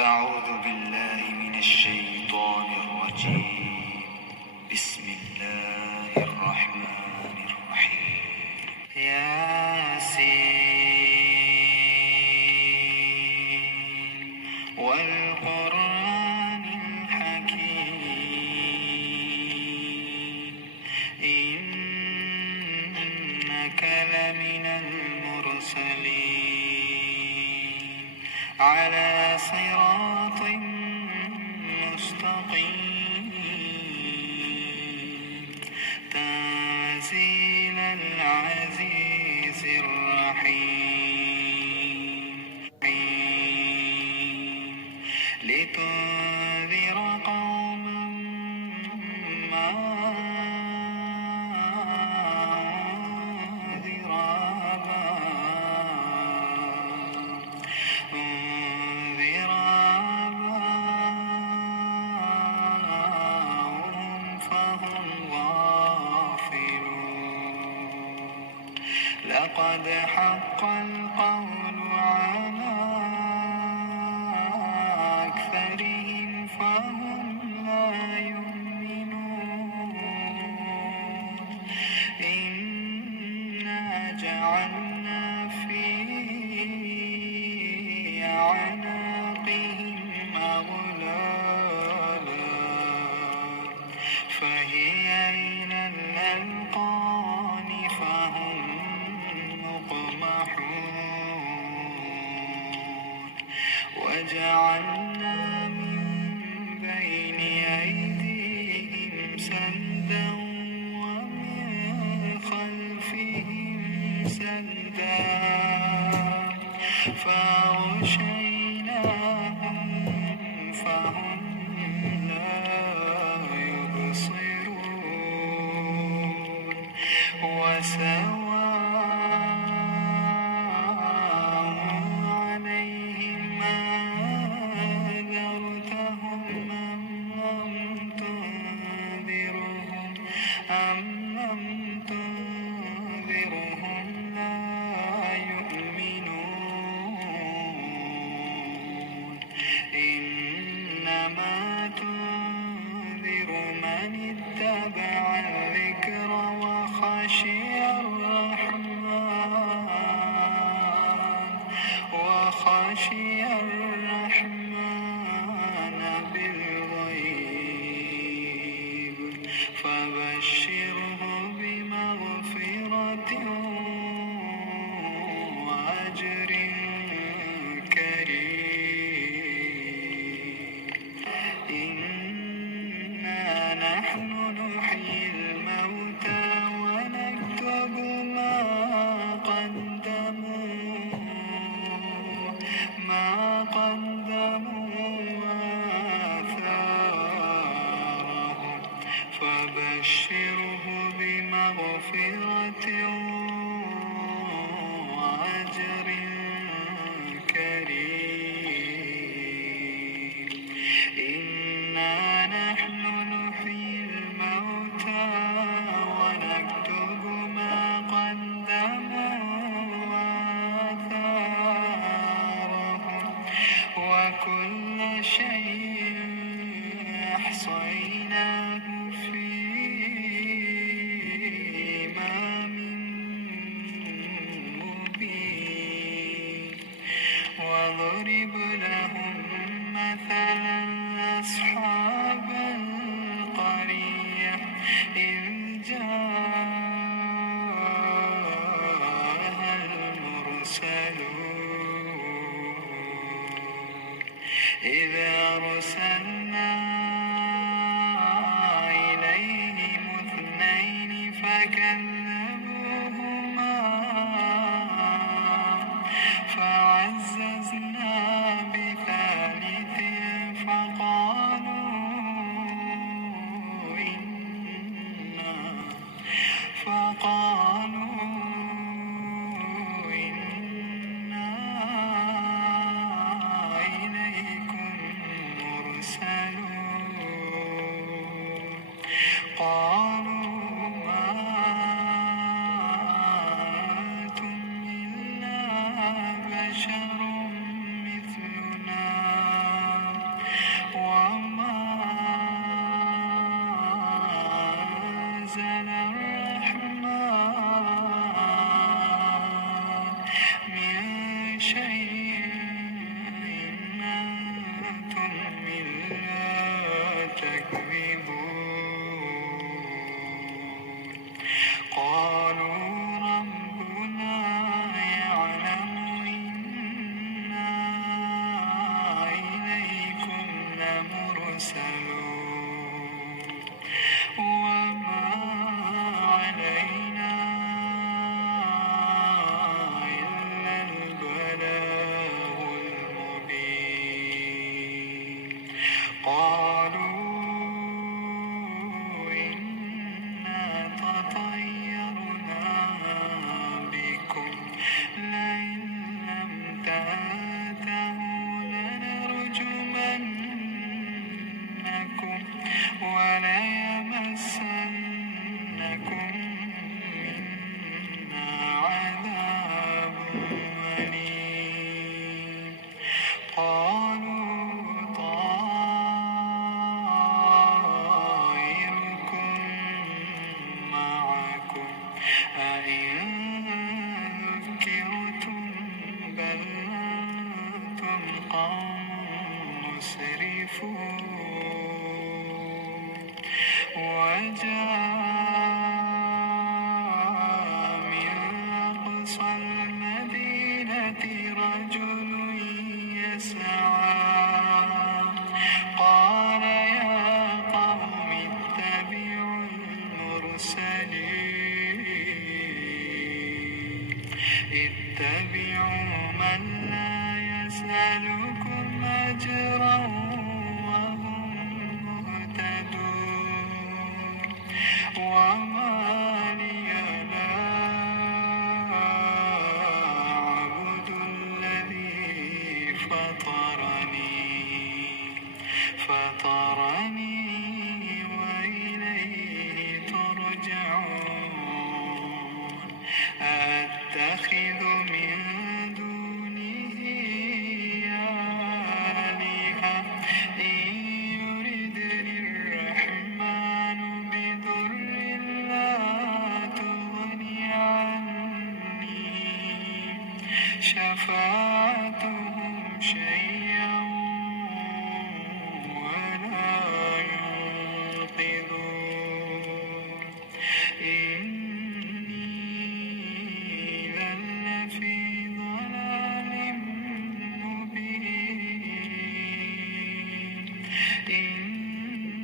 أعوذ بالله من الشيطان الرجيم. بسم الله الرحمن الرحيم. ياسين والقرآن الحكيم إنك لمن المرسلين على صراط مستقيم تنزيل العزيز الرحيم لتنذر قوما ما أنذر آباؤهم فهم غافلون لقد حق القول على أكثرهم فهم لا يؤمنون إنا جعلنا في أعناقهم أغلالا فهي إلى الأذقان فهم مقمحون وجعلنا من بين أيديهم سدا ومن خلفهم سدا فأغشيناهم فهم لا يبصرون وسواء عليهم أنذرتهم أم لم تنذرهم لا يؤمنون إنما تنذر من اتبع الذكر وخشي الرحمن بالغيب فبشره بمغفرة وأجر كريم إنا نحن نحيي الموتى ونكتب ما قدموا وآثارهم فبشره بمغفرة وأجر كريم إنا نحن نحيي الموتى ونكتب ما قدموا وآثارهم وكل شيء أحصيناه في إمام مبين واضرب لهم مثلا أصحاب القرية إذ جاءها المرسلون إذ أرسلنا إليهم اثنين فكذبوهما فعززنا بثالث فقالوا إنا إليكم مرسلون قالوا ما أنتم إلا بشر مثلنا وما أنزل الرحمن من شيء إن أنتم إلا تكذبون قالوا ربنا يعلم إنا إليكم لمرسلون وما علينا إلا البلاغ المبين قالوا إنا تطيرنا بكم لئن لم تنتهوا لنرجمنكم وليمسنكم منا عذاب أليم قالوا طائركم معكم أئن ذكرتم بل أنتم قوم مسرفون وجاء من أقصى المدينة رجل يسعى قال يا قوم اتبعوا المرسلين اتبعوا من لا يسألكم أجرا وهم مهتدون وما لي لا أعبد الذي فطرني وإليه ترجعون أتخذ من دونه آلهة إن يردني الرحمن بضر لا تغني عني شفاعتهم شيئا ولا ينقذون إني إذا لفي ضلال مبين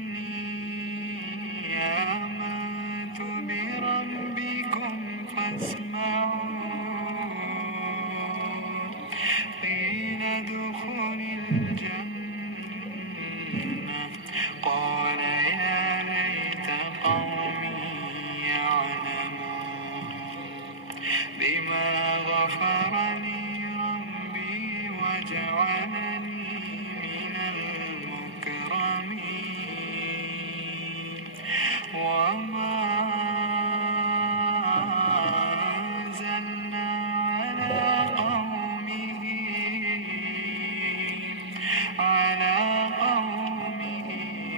إني آمنت بربكم فاسمعون قيل ادخل الجنة قال يا ليت قومي يعلمون بما غفر لي ربي وجعلني من المكرمين وما أنزلنا على قومه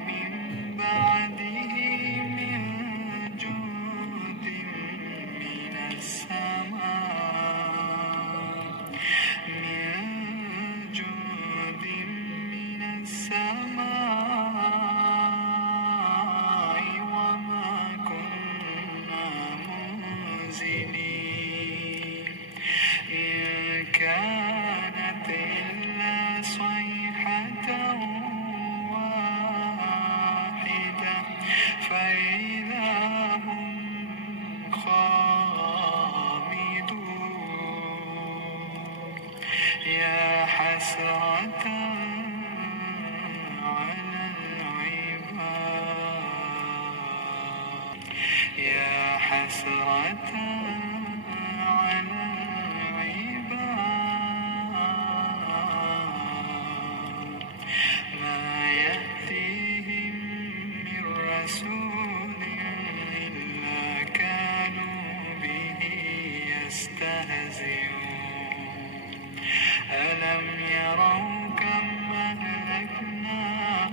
من بعده من جند من السماء وما كنا منزلين إن كانت إلا صيحة واحدة فإذا هم خامدون يا حسرة على العباد يا حسرة على العباد ما يأتيهم من رسول إلا كانوا به يستهزئون ألم يروا كم أهلكنا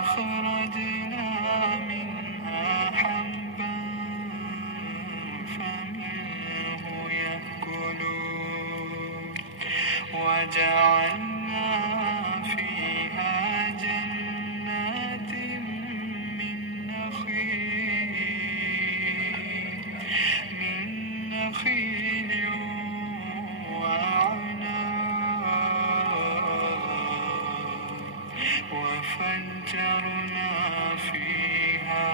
فأخرجنا منها حبا فمنه يأكلون وجعلنا فيها جنات من نخيل وأعناب وفجرنا فيها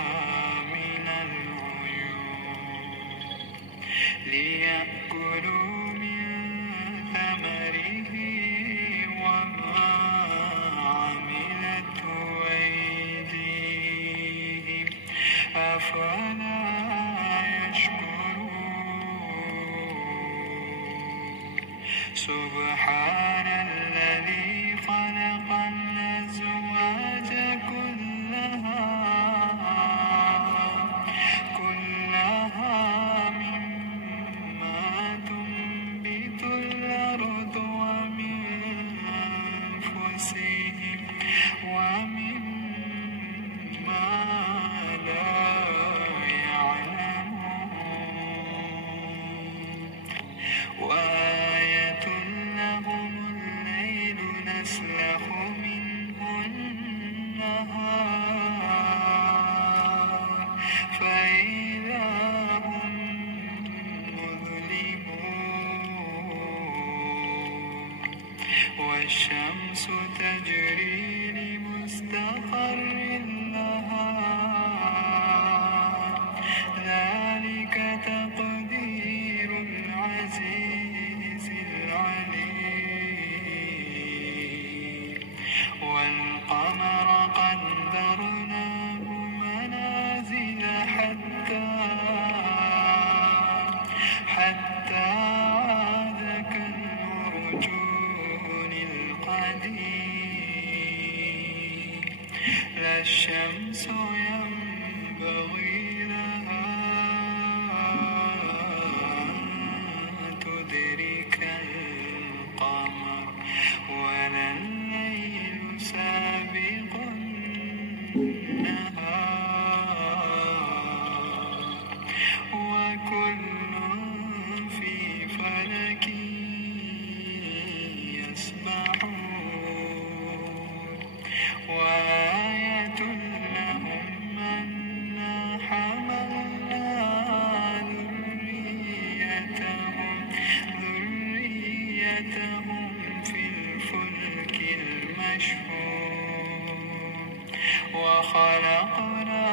من العيون ليأكلوا من ثمره وما عملته أيديهم أفلا يشكرون سبحان الذي خلق الأزواج كلها مما تنبت الأرض ومن أنفسهم ومما لا يعلمون وآية لهم الليل نسلخ منه النهار فإذا هم مظلمون والشمس تجري لمستقر لها ذلك تقدير العزيز العليم والقمر قدرناه منازل حتى عاد كالعرجون القديم لا الشمس ينبغي لها أن تدرك القمر ولا الليل سابق النهار وكل في فلك يسبحون وآية لهم أنا حملنا ذريتهم في الفلك المشحون وخلقنا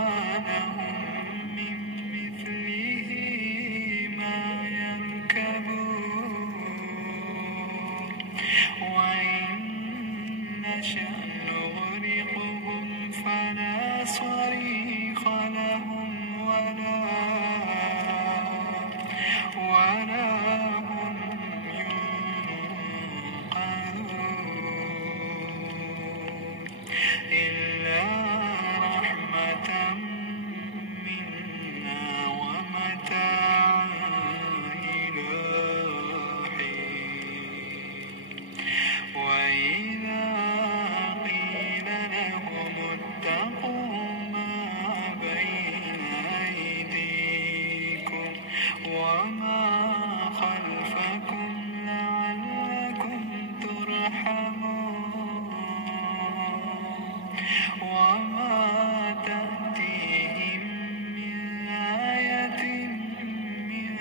لهم من مثله ما يركبون وإن نشأ نغرقهم فلا صريخ لهم ولا هم ينقذون إلا رحمة منا ومتاعا إلى حين وإذا قيل لهم اتقوا ما بين أيديكم وما خلفكم لعلكم ترحمون وما تأتيهم من آية من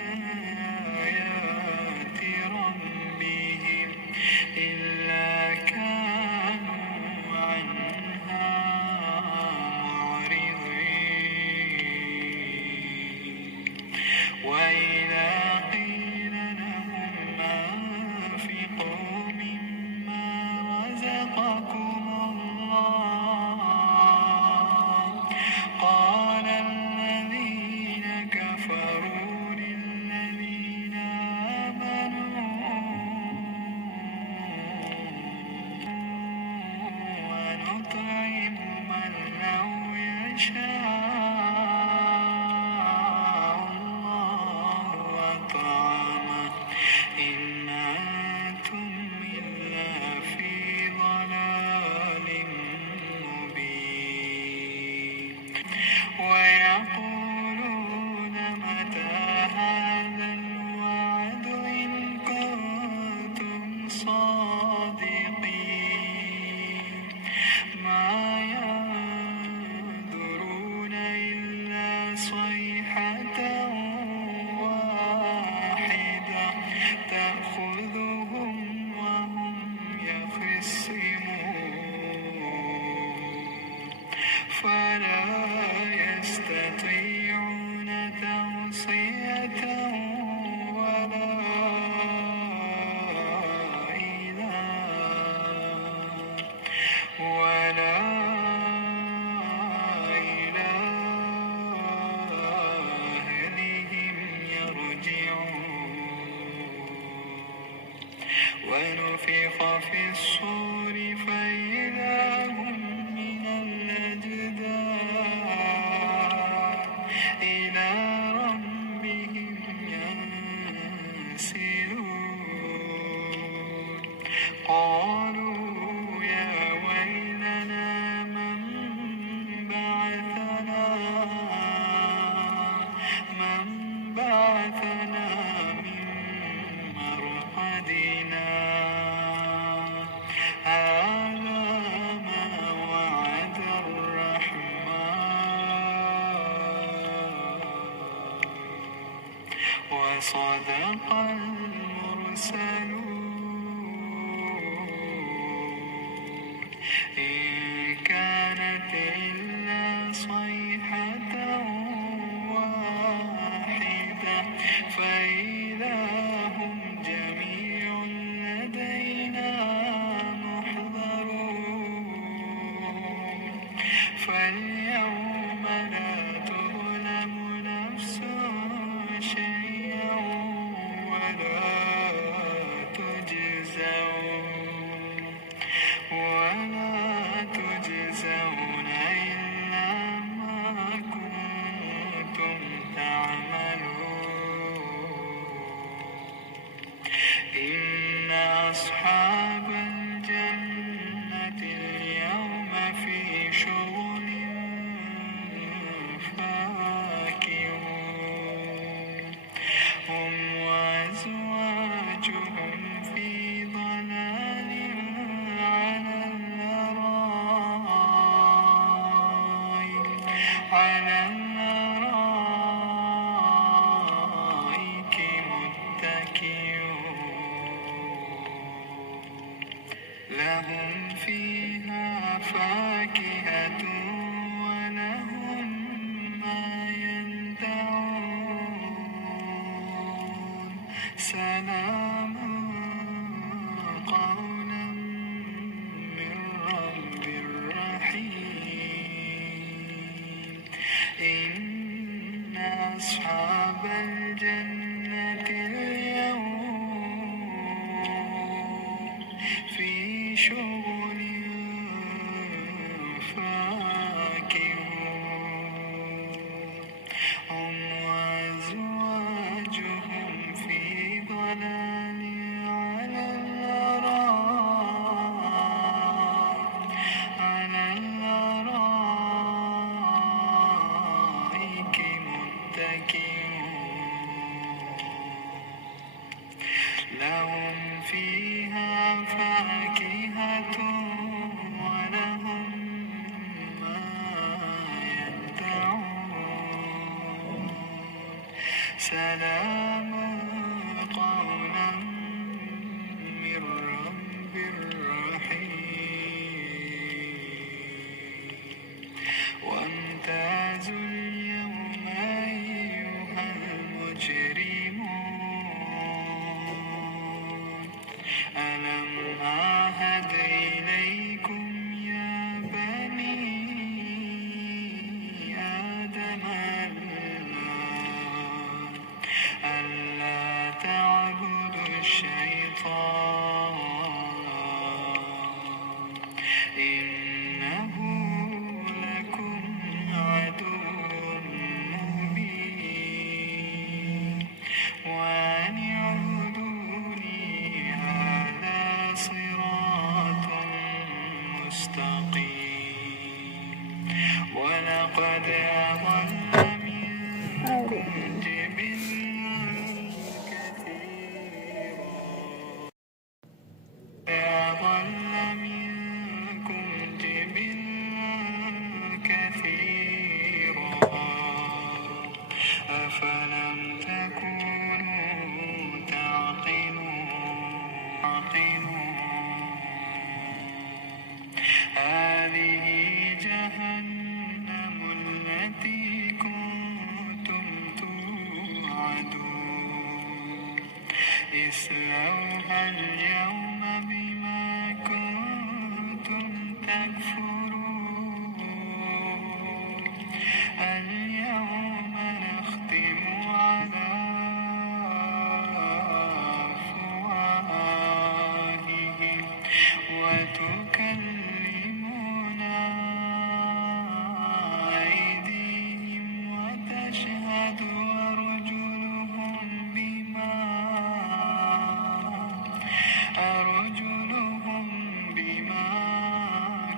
آيات ربهم إلا كانوا عنها معرضين وإذا قيل لهم أنفقوا مما رزقكم الله قال الذين كفروا للذين آمنوا ونطعم من لو يشاء الله أطعمه إن أنتم إلا في ضلال مبين فلا يستطيعون توصية ولا إلى أهلهم يرجعون ونفخ في الصور فإذا هم من الأجداث إلى ربهم ينسلون قالوا يا ويلنا من بعثنا من مرقدنا هذا ما وعد الرحمن وصدق المرسلون إن كانت إلا صيحة واحدة فإذا هم جميع لدينا محضرون فاليوم لا تظلم نفس شيئا ولا تجزون إلا ما كنتم تعملون إن أصحاب الجنة اليوم في شغل فاكهون هم وأزواجهم في ضلال على الأرائك متكئون لهم فيها فاكهة ولهم ما يدعون سلام قولا من رب رحيم إن أصحاب الجنة اليوم في شغل فاكهون هم وأزواجهم في ضلال على الأرائك متكئون لهم فيها فاكهة ولهم ما يدعون سلام قولا من رب رحيم وامتازوا اليوم أيها المجرمون ألم أعهد إليكم يا بني آدم ألا تعبدوا الشيطان إنه لكم عدو مبين وأن اعبدوني هذا صراط مستقيم ولقد أضل منكم كثيرا أفلم تكونوا تعقلون هذه جهنم اصلوها اليوم بما كنتم تكفرون اليوم نختم على أفواههم وتكلمنا أيديهم وتشهد أرجلهم بما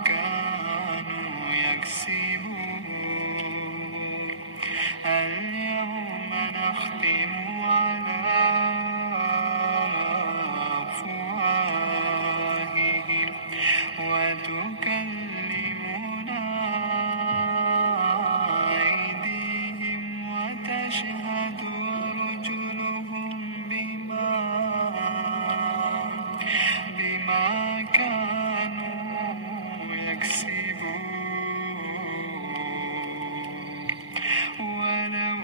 كانوا يكسبون اليوم نختم على أفواههم وتكلمنا أيديهم وتشهد أرجلهم بما كانوا يكسبون ولو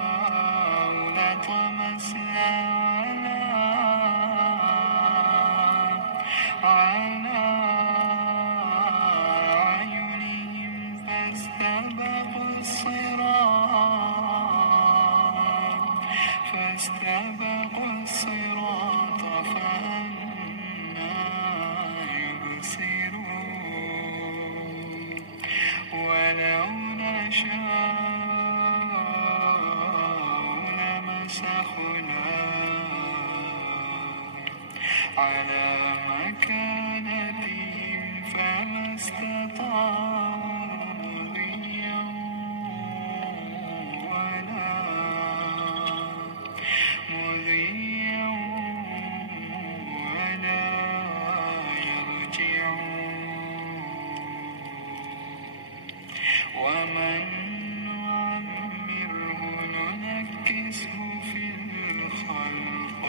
نشاء لطمسنا على أعينهم فاستبقوا الصراط فأنى يبصرون ولو نشاء لمسخناهم على مكانتهم فما استطاعوا مضيا ولا يرجعون ومن نعمره ننكسه في الخلق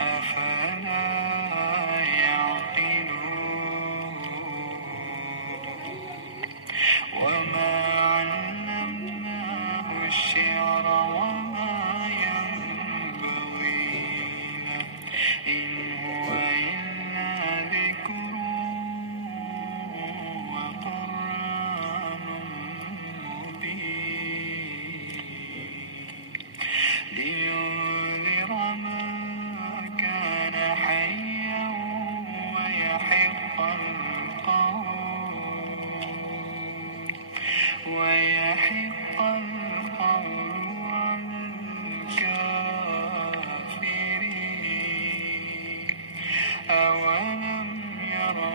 أفلا يعقلون وما علمناه الشعر وما ينبغي له إن هو إلا ذكر وقرآن مبين لينذر من كان حيا ويحق القول على الكافرين أولم يروا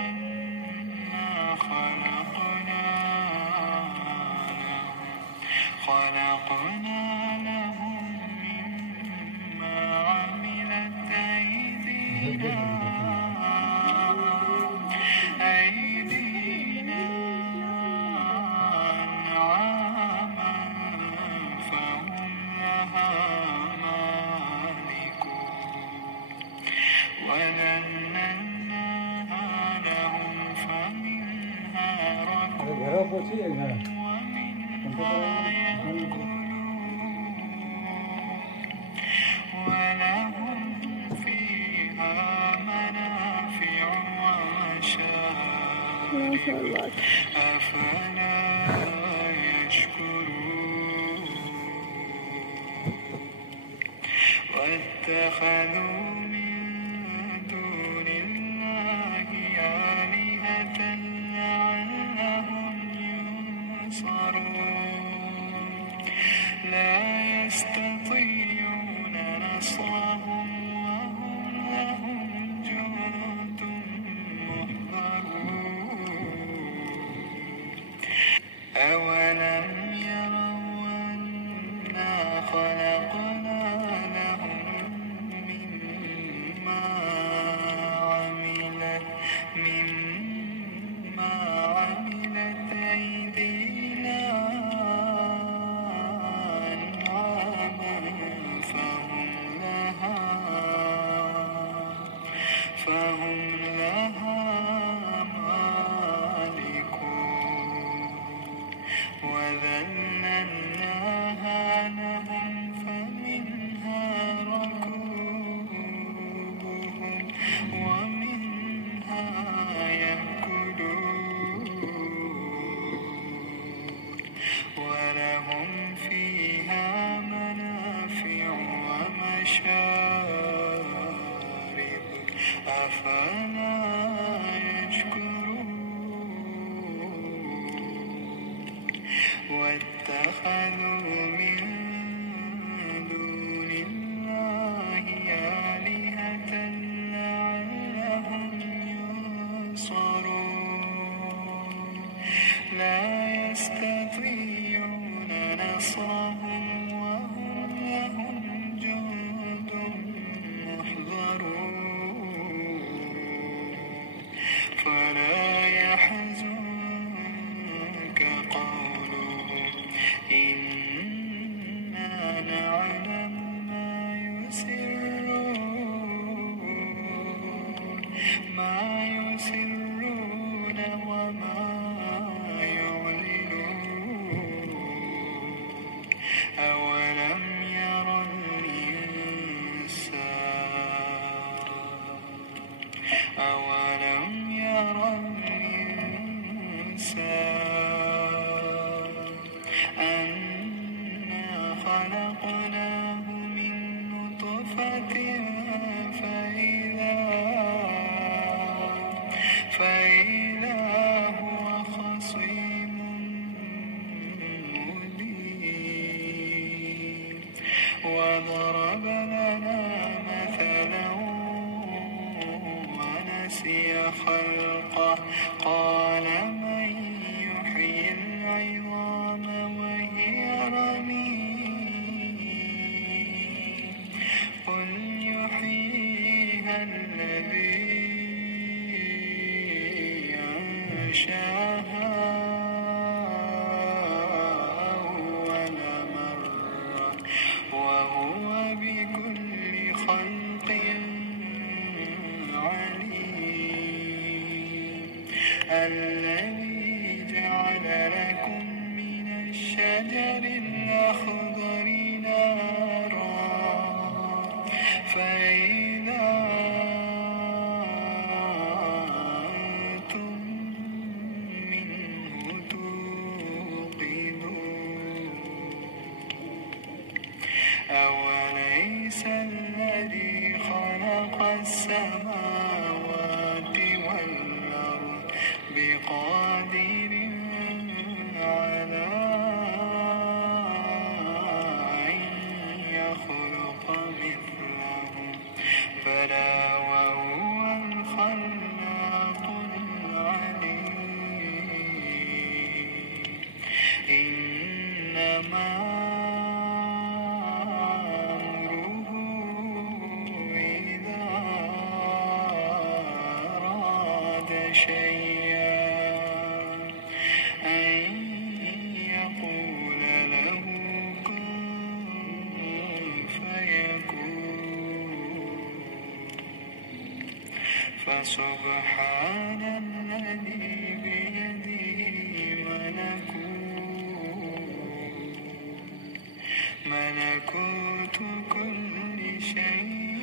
أنا خلقنا لهم مما عملت أيدينا أنعاما فهم لها مالكون وذللناها لهم فمنها ركوبهم ومنها يأكلون ولهم فيها منافع ومشارب أفلا يشكرون واتخذوا من دون الله آلهة لعلهم ينصرون لا يستطيعون نصرهم وهم لهم جند محضرون أولم يروا أنا خلقنا لهم مما عملت أيدينا أنعاما فهم لها مالكون وذللناها لهم فمنها ولهم فيها منافع ومشارب أفلا يشكرون واتخذوا من دون الله آلهة لعلهم ينصرون لا يستطيعون نصرهم وهم لهم جند محضرون فلا يحزنك قولهم إنا نعلم ما يسرون وما يعلنون أولم ير الإنسان أنا خلقناه من نطفة فإذا هو خصيم مبين وضرب لنا مثلا ونسي خلقه قال من يحيي العظام وهي رميم قل يحييها الذي أنشأها أول مرة وهو بكل خلق عليم الذي جعل لكم من الشجر الأخضر نارا فإذا أنتم منه توقدون أوليس الذي خلق السماوات والأرض بقادر على أن يخلق مثلهم بلى وهو الخلاق العليم إنما أمره إذا أراد شيئا أن يقول له كن فيكون فسبحان الذي بيده ملكوت كل شيء